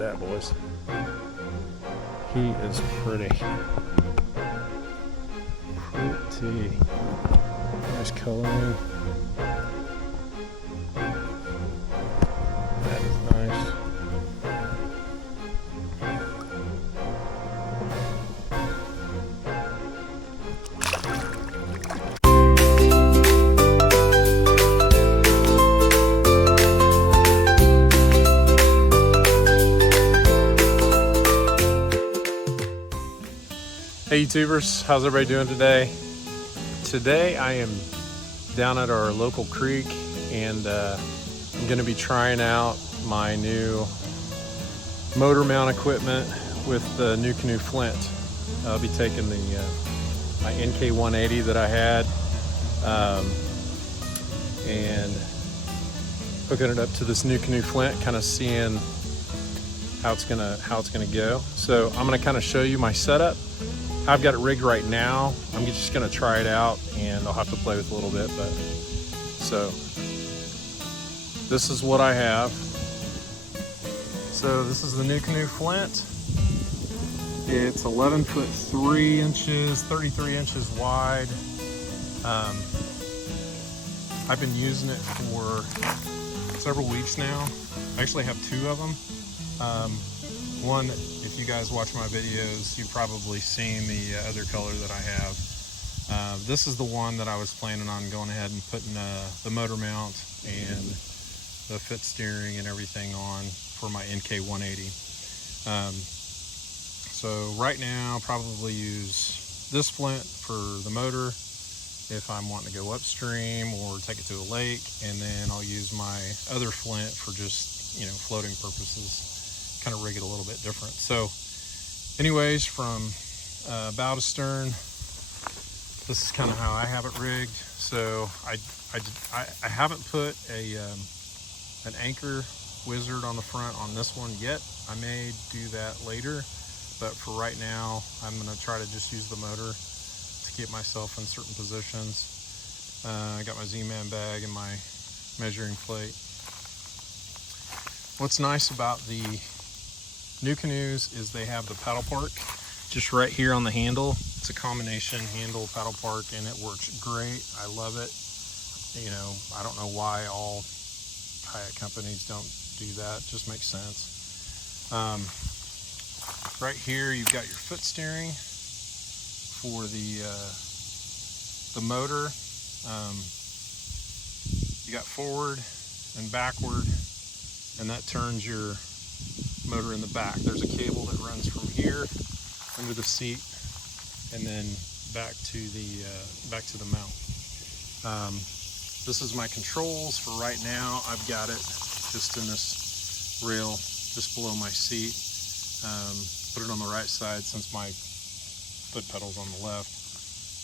at that, boys. He is pretty. Pretty. Nice coloring. That is nice. Hey YouTubers, how's everybody doing today? Today I am down at our local creek and I'm going to be trying out my new motor mount equipment with the NuCanoe Flint. I'll be taking the my NK180 that I had and hooking it up to this NuCanoe Flint, kind of seeing how it's gonna go. So I'm gonna kind of show you my setup. I've got it rigged right now. I'm just gonna try it out and I'll have to play with it a little bit, but so this is what I have. So this is the NuCanoe Flint. It's 11 foot 3 inches, 33 inches wide. I've been using it for several weeks now. I actually have two of them. One, if you guys watch my videos, you've probably seen the other color that I have. This is the one that I was planning on going ahead and putting the motor mount and the fit steering and everything on for my NK180. So right now, I'll probably use this Flint for the motor if I'm wanting to go upstream or take it to a lake, and then I'll use my other Flint for just, you know, floating purposes. Kind of rig it a little bit different. So anyways, from bow to stern, this is kind of how I have it rigged. So I haven't put an anchor wizard on the front on this one yet. I may do that later, but for right now I'm going to try to just use the motor to keep myself in certain positions. I got my Z-Man bag and my measuring plate. What's nice about the NuCanoes is they have the paddle park just right here on the handle. It's a combination handle paddle park and it works great. I love it. You know, I don't know why all kayak companies don't do that. It just makes sense. Right here you've got your foot steering for the motor. You got forward and backward, and that turns your motor in the back. There's a cable that runs from here under the seat and then back to the mount. This is my controls for right now. I've got it just in this rail just below my seat. Put it on the right side since my foot pedal's on the left,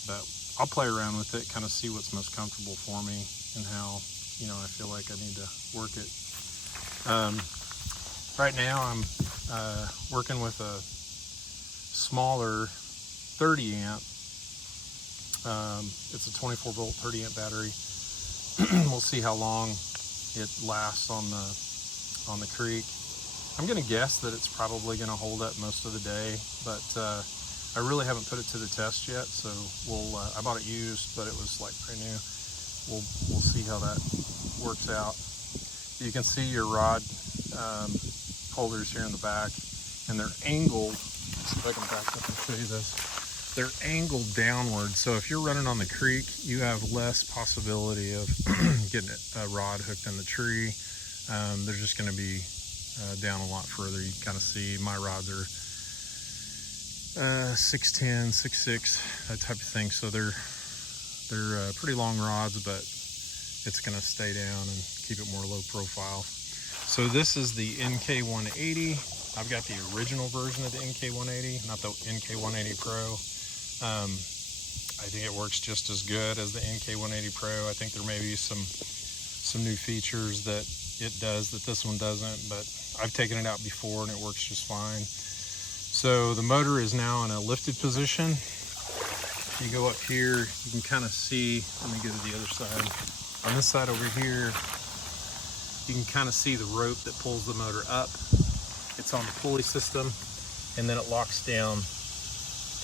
but I'll play around with it, kind of see what's most comfortable for me and how, you know, I feel like I need to work it. Right now I'm working with a smaller 30 amp. It's a 24 volt 30 amp battery. We'll see how long it lasts on the creek. I'm gonna guess that it's probably gonna hold up most of the day, but I really haven't put it to the test yet. So we'll I bought it used, but it was like brand new. We'll see how that works out. You can see your rod holders here in the back, and they're angled. Let's see if I can back up and show you this. They're angled downward, so if you're running on the creek, you have less possibility of getting a rod hooked in the tree. They're just going to be down a lot further. You kind of see my rods are 6'10", 6'6", that type of thing. So they're pretty long rods, but it's going to stay down and keep it more low profile. So this is the NK180. I've got the original version of the NK180, not the NK180 Pro. I think it works just as good as the NK180 Pro. I think there may be some new features that it does that this one doesn't, but I've taken it out before and it works just fine. So the motor is now in a lifted position. If you go up here, you can kind of see, let me go to the other side. On this side over here, you can kind of see the rope that pulls the motor up. It's on the pulley system, and then it locks down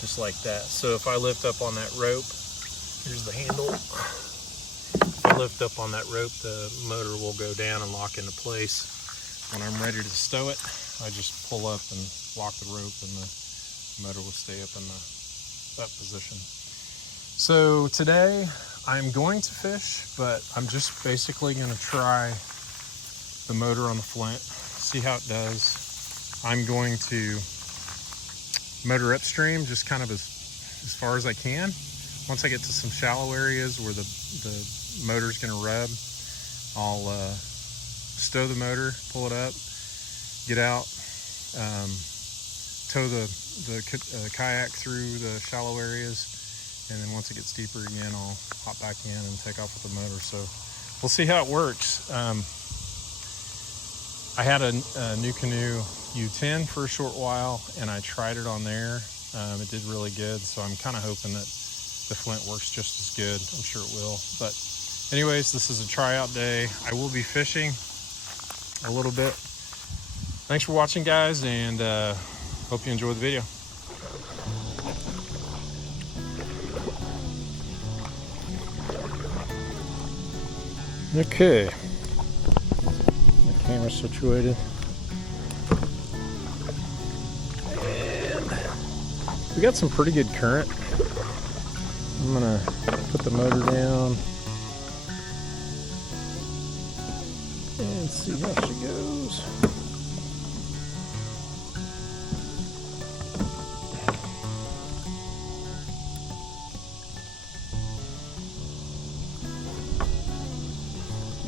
just like that. So if I lift up on that rope, here's the handle. If I lift up on that rope, the motor will go down and lock into place. When I'm ready to stow it, I just pull up and lock the rope, and the motor will stay up in that position. So today I'm going to fish, but I'm just basically going to try the motor on the Flint, see how it does. I'm going to motor upstream just kind of as far as I can. Once I get to some shallow areas where the motor's going to rub, I'll stow the motor, pull it up, get out, tow the kayak through the shallow areas, and then once it gets deeper again, I'll hop back in and take off with the motor. So we'll see how it works. I had a NuCanoe U10 for a short while, and I tried it on there. It did really good, so I'm kind of hoping that the Flint works just as good. I'm sure it will. But anyways, this is a tryout day. I will be fishing a little bit. Thanks for watching, guys, and hope you enjoy the video. Okay, the camera's situated, and we got some pretty good current. I'm gonna put the motor down and see how she goes.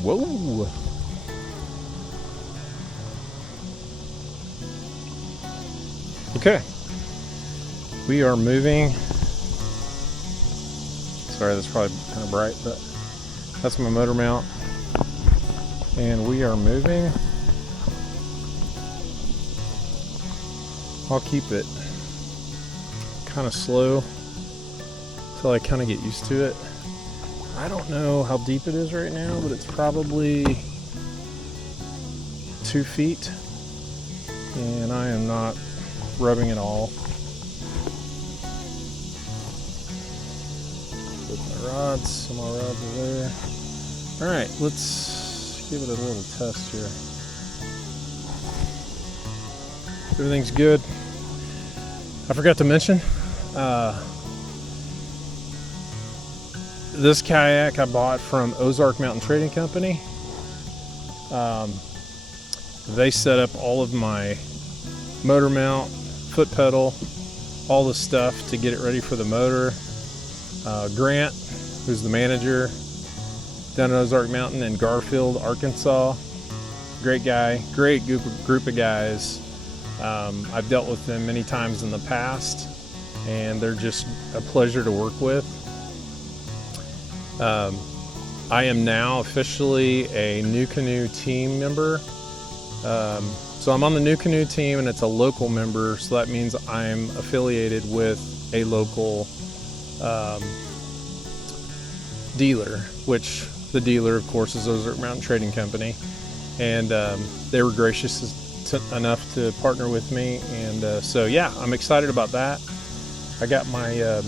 Whoa! Okay, we are moving. Sorry, that's probably kind of bright, but that's my motor mount, and we are moving. I'll keep it kind of slow until I kind of get used to it. I don't know how deep it is right now, but it's probably 2 feet, and I am not rubbing at all. Put my rods, some of my rods are there. All right, let's give it a little test here. Everything's good. I forgot to mention, this kayak I bought from Ozark Mountain Trading Company. They set up all of my motor mount, foot pedal, all the stuff to get it ready for the motor. Grant, who's the manager down at Ozark Mountain in Garfield, Arkansas, great guy, great group of guys. I've dealt with them many times in the past, and they're just a pleasure to work with. I am now officially a NuCanoe team member. So I'm on the NuCanoe team, and it's a local member, so that means I'm affiliated with a local dealer, which the dealer, of course, is Ozark Mountain Trading Company. And they were gracious enough to partner with me, and so yeah, I'm excited about that. I got my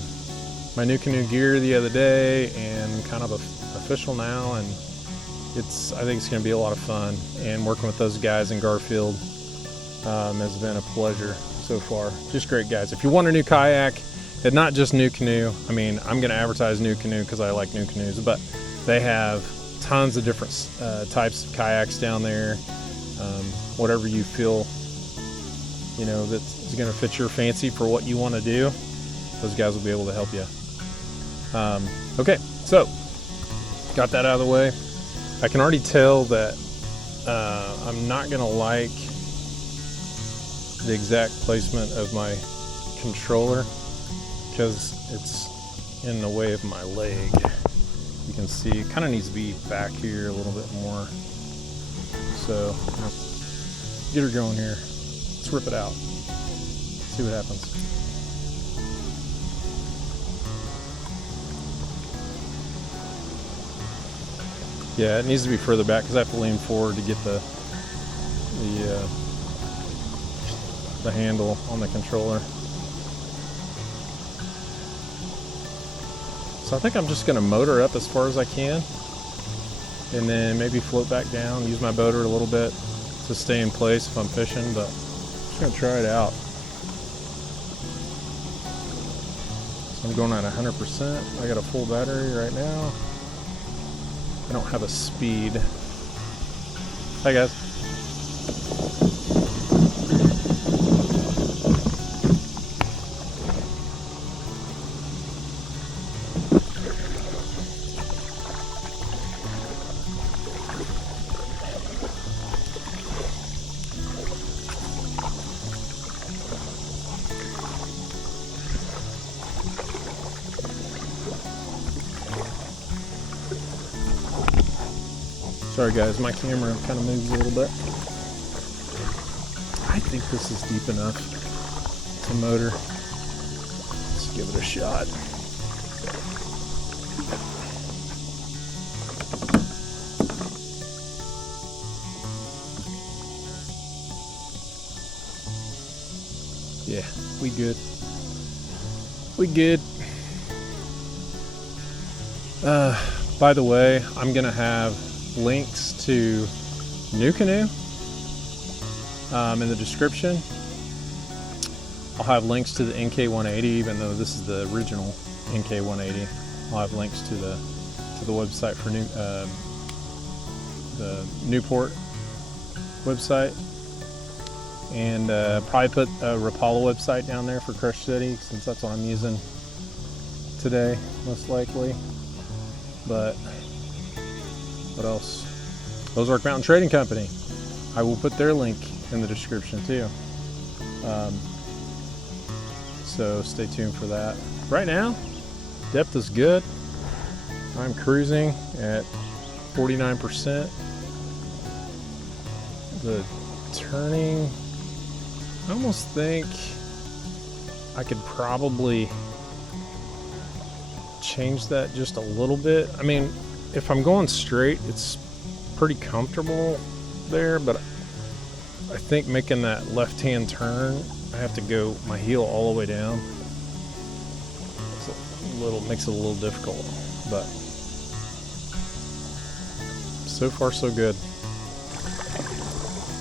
my NuCanoe gear the other day, and kind of official now, and I think it's going to be a lot of fun, and working with those guys in Garfield has been a pleasure so far. Just great guys. If you want a new kayak, and not just NuCanoe, I mean, I'm going to advertise NuCanoe because I like NuCanoes, but they have tons of different types of kayaks down there. Whatever you feel, you know, that's going to fit your fancy for what you want to do, those guys will be able to help you. Okay, so got that out of the way. I can already tell that I'm not going to like the exact placement of my controller because it's in the way of my leg. You can see it kind of needs to be back here a little bit more. So get her going here. Let's rip it out. See what happens. Yeah, it needs to be further back because I have to lean forward to get the the handle on the controller. So I think I'm just going to motor up as far as I can, and then maybe float back down, use my boater a little bit to stay in place if I'm fishing, but I'm just going to try it out. So I'm going at 100%. I got a full battery right now. I don't have a speed. Hi guys. Sorry guys, my camera kind of moves a little bit. I think this is deep enough to motor. Let's give it a shot. Yeah, we good. We good. By the way, I'm gonna have links to NuCanoe in the description. I'll have links to the NK180, even though this is the original NK180. I'll have links to the website for the Newport website, and probably put a Rapala website down there for Crush City, since that's what I'm using today, most likely. But what else? Ozark Mountain Trading Company. I will put their link in the description too. So stay tuned for that. Right now, depth is good. I'm cruising at 49%. The turning, I almost think I could probably change that just a little bit. I mean, if I'm going straight, it's pretty comfortable there, but I think making that left-hand turn, I have to go my heel all the way down. It's makes it a little difficult, but so far so good.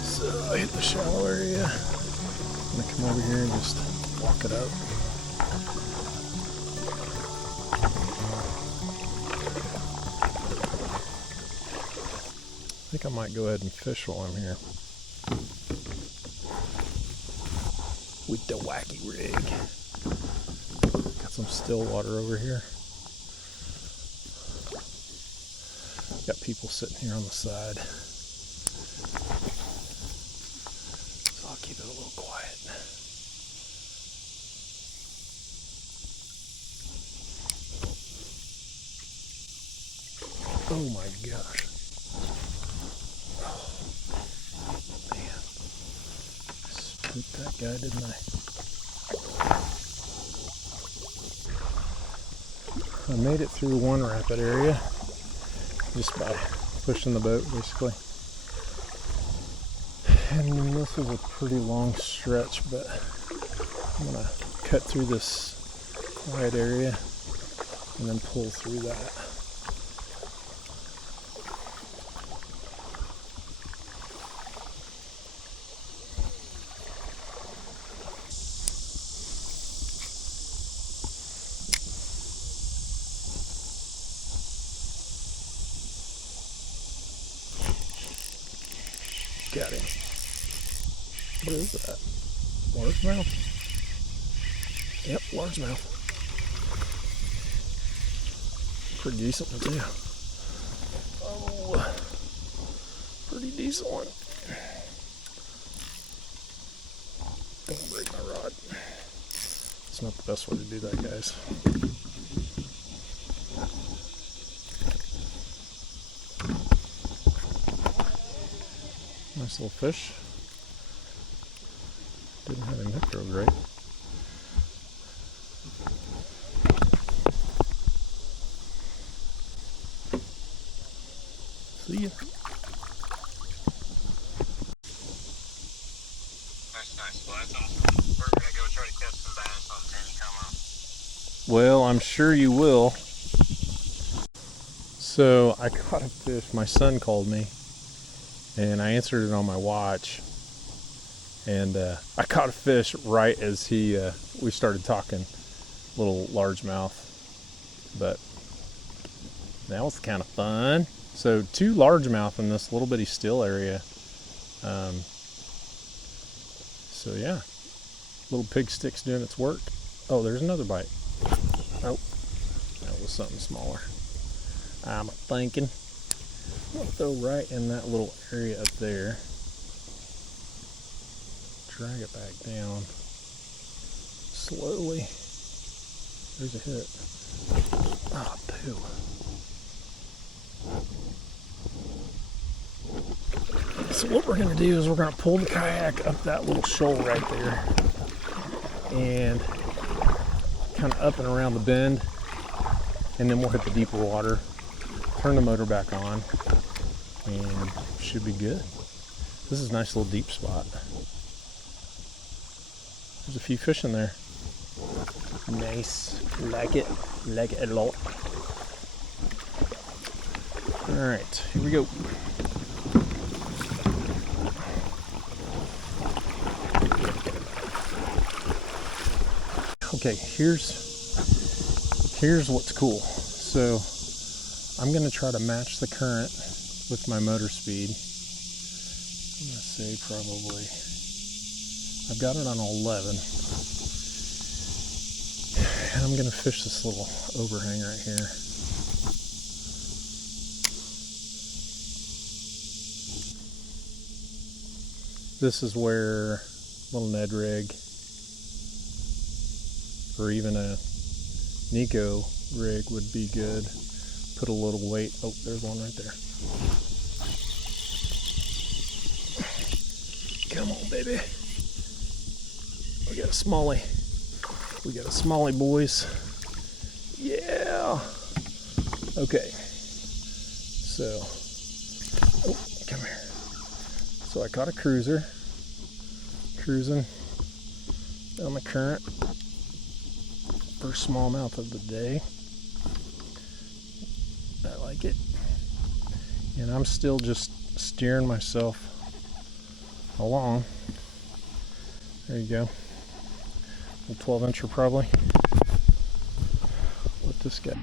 So I hit the shallow area. I'm gonna come over here and just walk it up. I think I might go ahead and fish while I'm here with the wacky rig. Got some still water over here. Got people sitting here on the side. So I'll keep it a little quiet. Oh my gosh. Spooked that guy, didn't I? I made it through one rapid area just by pushing the boat, basically. And this is a pretty long stretch, but I'm gonna cut through this quiet area and then pull through that. Got him. What is that? Largemouth? Yep, largemouth. Pretty decent one too. Oh, pretty decent one. Don't break my rod. It's not the best way to do that, guys. Nice little fish. Didn't have him hooked real great. See ya. Nice. Well, that's awesome. We're gonna go try to catch some bass on Taneycomo. Well, I'm sure you will. So I caught a fish. My son called me, and I answered it on my watch. And I caught a fish right as we started talking, little largemouth. But that was kind of fun. So 2 largemouth in this little bitty still area. So yeah, little pig stick's doing its work. Oh, there's another bite. Oh, that was something smaller. I'm thinking I'm gonna throw right in that little area up there. Drag it back down slowly. There's a hit. Oh, poo. So what we're gonna do is we're gonna pull the kayak up that little shoal right there and kind of up and around the bend, and then we'll hit the deeper water, turn the motor back on, and should be good. This is a nice little deep spot. There's a few fish in there. Nice. Like it a lot. Alright, here we go. Okay, here's what's cool. So I'm gonna try to match the current with my motor speed. I'm gonna say probably, I've got it on 11. And I'm gonna fish this little overhang right here. This is where little Ned rig or even a NuCanoe rig would be good. Put a little weight. Oh, there's one right there. Come on, baby. We got a smallie. We got a smallie, boys. Yeah. Okay. So, oh, come here. So I caught a cruiser. Cruising on the current. First smallmouth of the day. I like it. And I'm still just steering myself along. There you go. A 12-incher probably. Let this guy.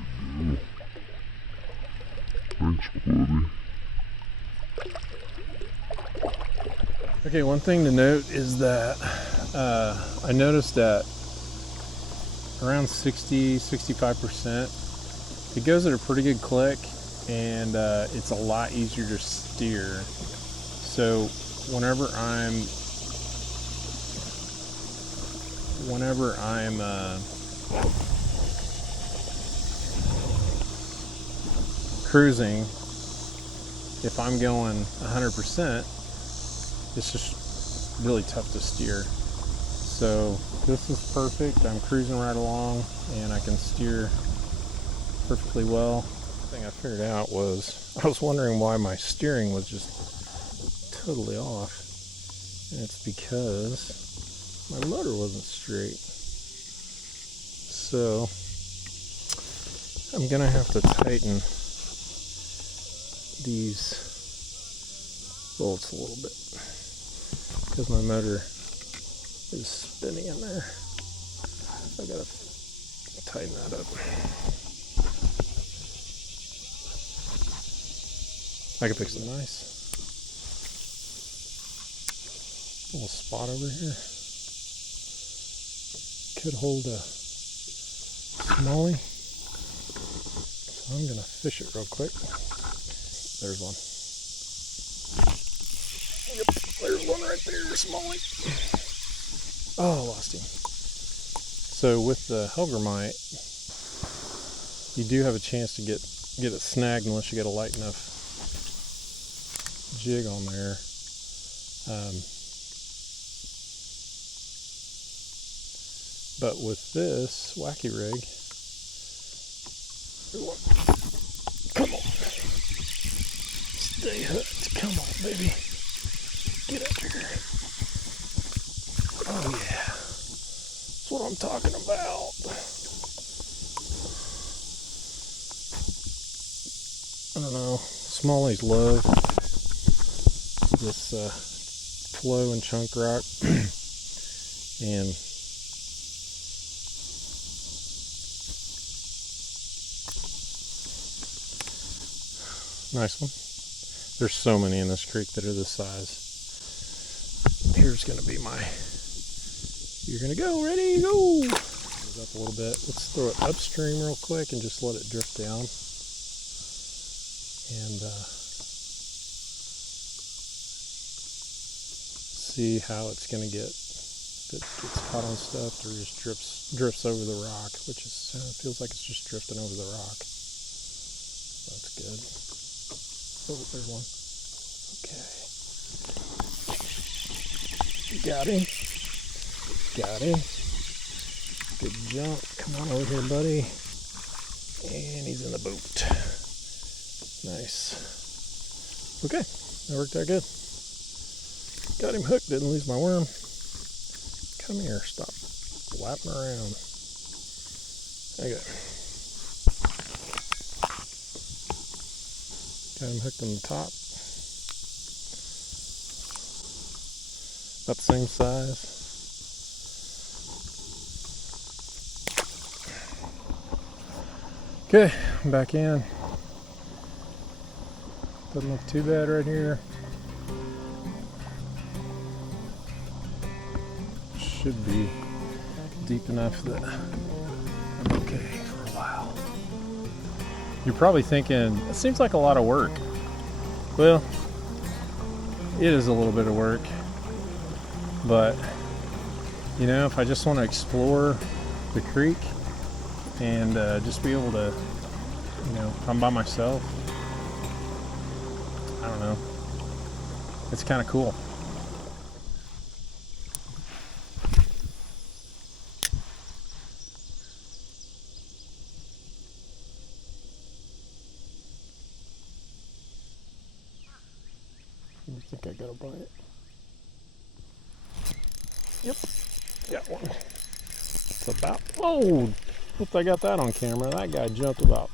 Thanks, buddy. Okay, one thing to note is that I noticed that around 60-65%, it goes at a pretty good click, and it's a lot easier to steer. So whenever I'm cruising, if I'm going 100%, it's just really tough to steer. So this is perfect. I'm cruising right along and I can steer perfectly well. The thing I figured out was I was wondering why my steering was just totally off, and it's because my motor wasn't straight. So I'm gonna have to tighten these bolts a little bit because my motor is spinning in there. I gotta tighten that up. I can fix it. Nice little spot over here. Could hold a smallie. So I'm gonna fish it real quick. There's one. Yep, there's one right there, smallie. Oh, lost him. So with the Helgermite, you do have a chance to get it snagged unless you get a light enough jig on there. But with this wacky rig, come on, stay hooked. Come on, baby, get up here. Oh yeah, that's what I'm talking about. I don't know, smallies love this flow and chunk rock. And nice one. There's so many in this creek that are this size. Here's gonna be my, you're gonna go, ready, go. Goes up a little bit. Let's throw it upstream real quick and just let it drift down. And see how it's gonna get. If it gets caught on stuff or just drifts over the rock, which is feels like it's just drifting over the rock. That's good. Oh, there's one. Okay. Got him. Got him. Good jump. Come on over here, buddy. And he's in the boat. Nice. Okay, that worked out good. Got him hooked, didn't lose my worm. Come here, stop flapping around. Okay. Got him hooked on the top. About the same size. Okay, I'm back in. Doesn't look too bad right here. Should be deep enough that I'm okay for a while. You're probably thinking, it seems like a lot of work. Well, it is a little bit of work, but you know, if I just want to explore the creek and just be able to, you know, come by myself, I don't know, it's kind of cool. You think I got a bite? Yep, got one. It's about, oh, hope I got that on camera. That guy jumped about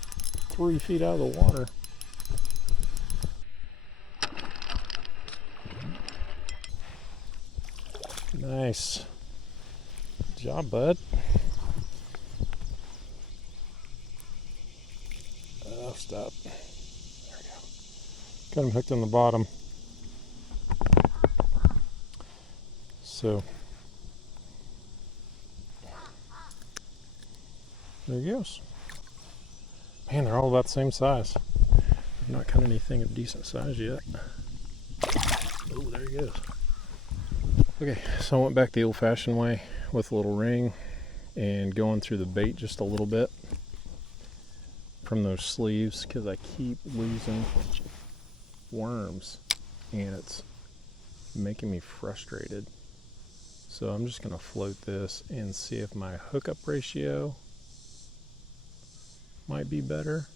3 feet out of the water. Nice. Good job, bud. Oh, stop. There we go. Got him hooked on the bottom. So there he goes. Man, they're all about the same size. I've not caught anything of decent size yet. Oh, there he goes. Okay, so I went back the old-fashioned way with a little ring and going through the bait just a little bit from those sleeves because I keep losing worms and it's making me frustrated. So I'm just going to float this and see if my hookup ratio might be better.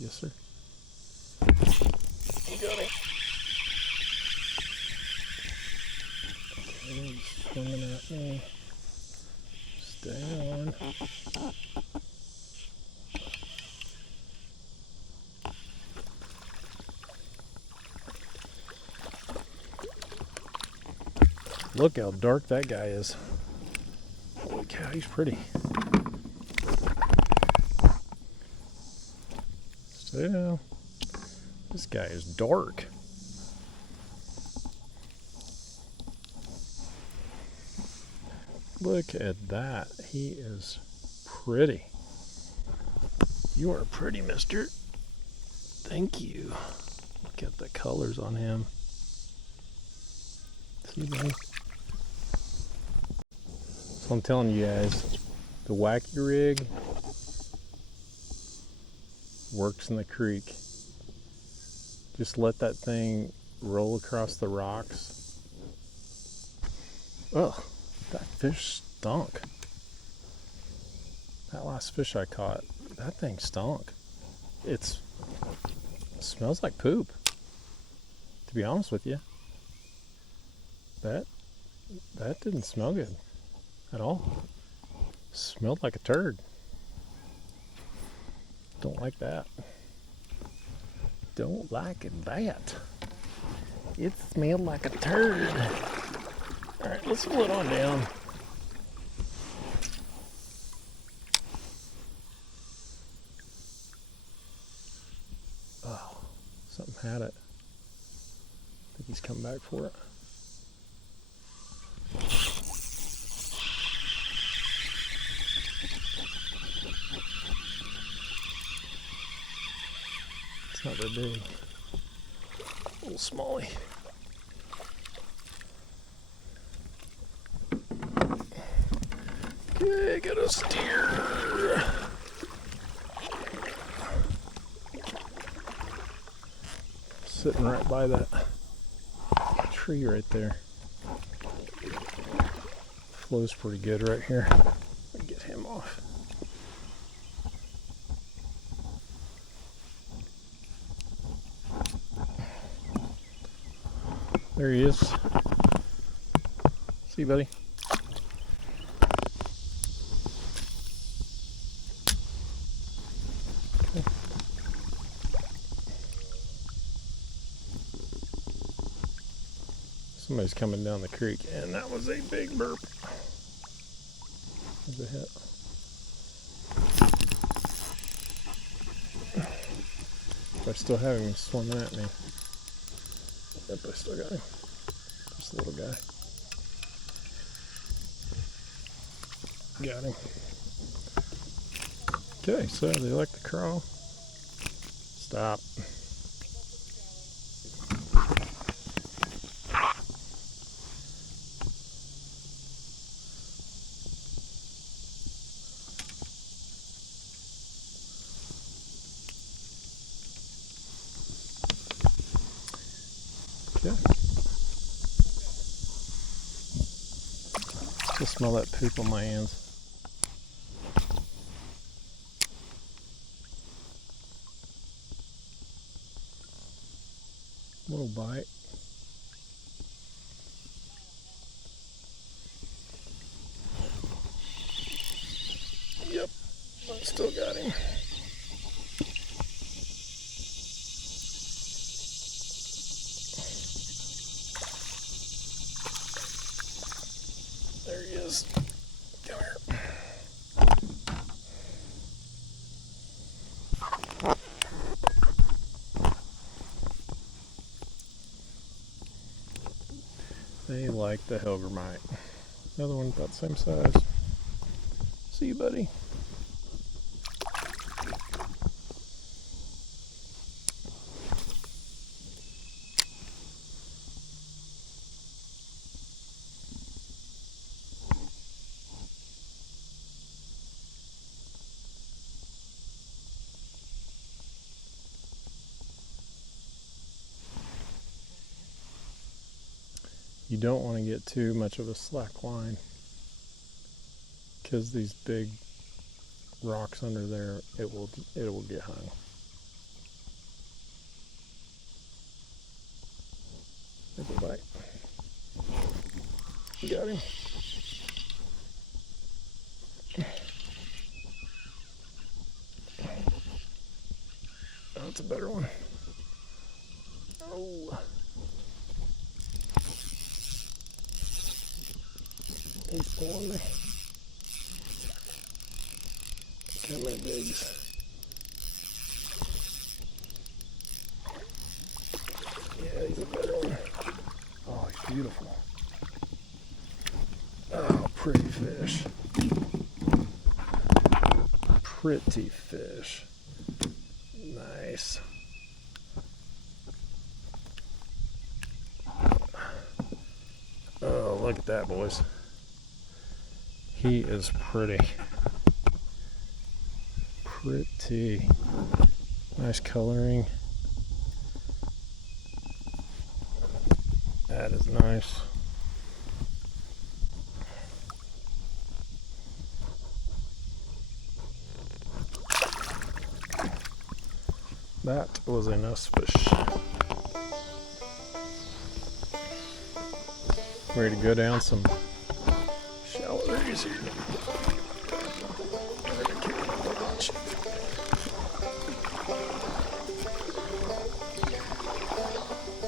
Yes, sir. You got it. Okay, he's swimming at me. Stay on. Look how dark that guy is. Holy cow, he's pretty. Still, this guy is dark. Look at that. He is pretty. You are pretty, mister. Thank you. Look at the colors on him. See, buddy? So I'm telling you guys, the wacky rig works in the creek. Just let that thing roll across the rocks. Ugh, that fish stunk. That last fish I caught, that thing stunk. It smells like poop, to be honest with you. That didn't smell good at all. Smelled like a turd. Don't like that. Don't like that. It smelled like a turd. Alright, let's pull it on down. Oh, something had it. I think he's come back for it. It's not very big. A little smallie. Okay, got a steer. Sitting right by that tree right there. Flows pretty good right here. Let me get him off. There he is. See you, buddy. Okay. Somebody's coming down the creek, and that was a big burp. There's a hit. If I still have him, he's swimming at me. Yep, I still got him. Just a little guy. Got him. Okay, so they like to crawl. Stop. Okay. Still smell that poop on my hands. Little bite. Yep, I still got him. There he is. Come here. They like the Helgermite. Another one about the same size. See you, buddy. You don't want to get too much of a slack line because these big rocks under there, it will get hung. There's a bite. You got him. Oh, that's a better one. Oh. He's pulling me. Look how many bigs. Yeah, he's a better one. Oh, he's beautiful. Oh, pretty fish. Pretty fish. Nice. Oh, look at that, boys. He is pretty. Pretty. Nice coloring. That is nice. That was a nice fish. Ready to go down some shallow areas here.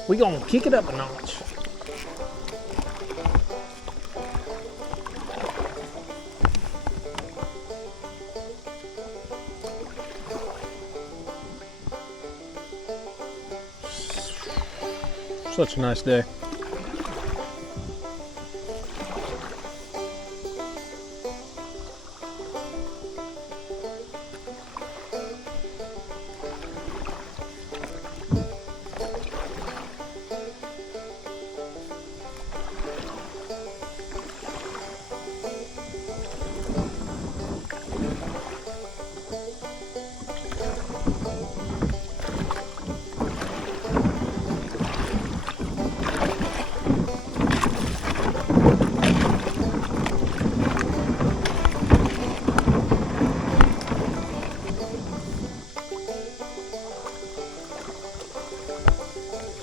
We gonna kick it up a notch. Such a nice day.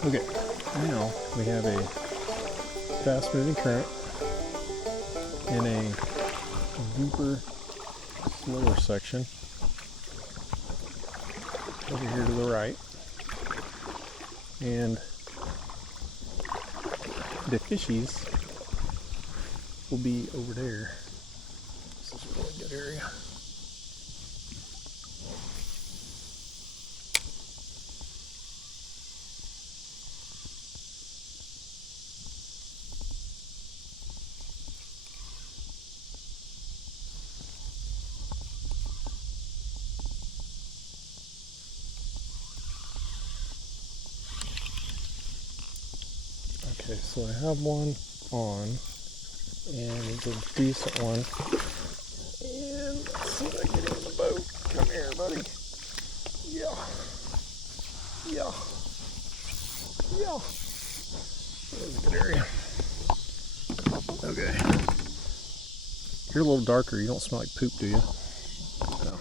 Okay, now we have a fast moving current in a deeper, slower section over here to the right, and the fishies will be over there. This is a really good area. Okay, so I have one on, and it's a decent one. And let's see if I can get it in the boat. Come here, buddy. Yeah. Yeah. Yeah. That was a good area. Okay. You're a little darker. You don't smell like poop, do you? No.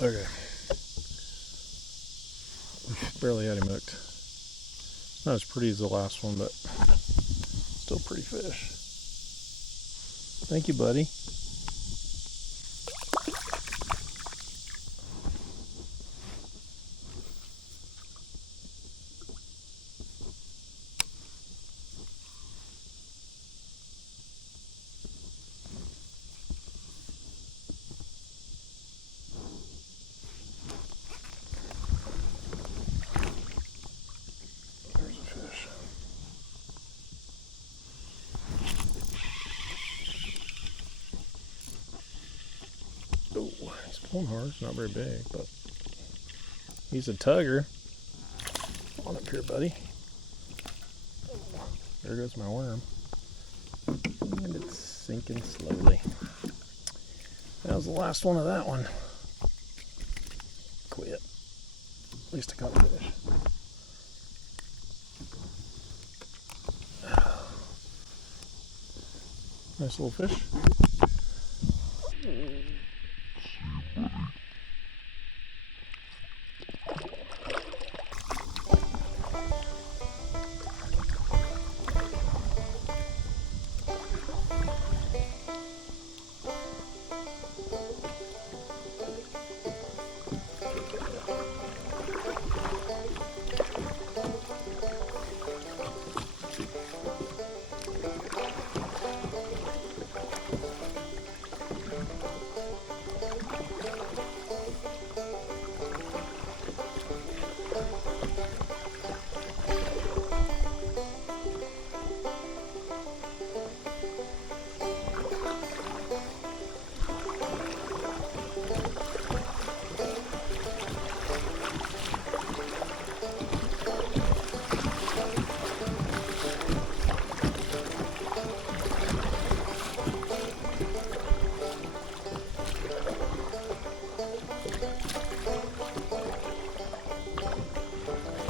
Okay. Barely had him hooked. Not as pretty as the last one, but still pretty fish. Thank you, buddy. Oh, he's pulling hard. It's not very big, but he's a tugger. Come on up here, buddy. Oh, there goes my worm. And it's sinking slowly. That was the last one of that one. Quit. At least I caught a fish. Nice little fish.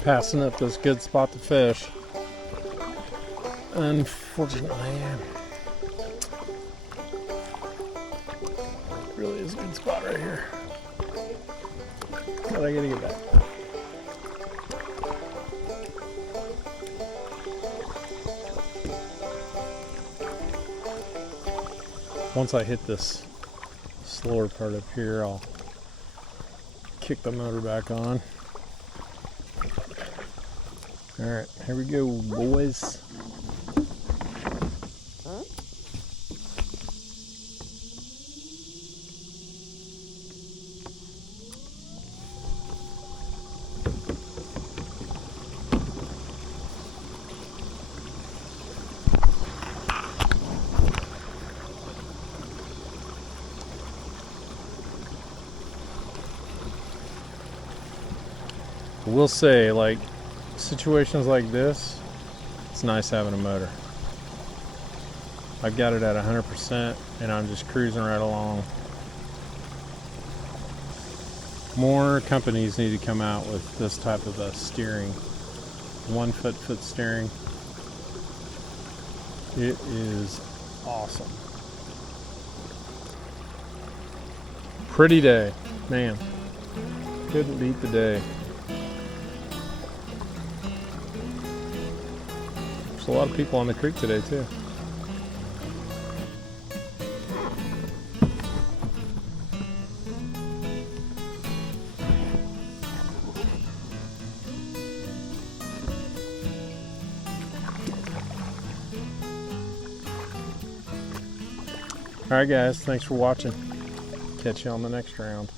Passing up this good spot to fish. Unfortunately, it really is a good spot right here. But I gotta get back. Once I hit this slower part up here, I'll kick the motor back on. Alright, here we go, boys. I will say, like, situations like this, it's nice having a motor. I've got it at 100% and I'm just cruising right along. More companies need to come out with this type of a steering. 1 foot steering. It is awesome. Pretty day, man. Couldn't beat the day. There's a lot of people on the creek today too. Alright guys, thanks for watching. Catch you on the next round.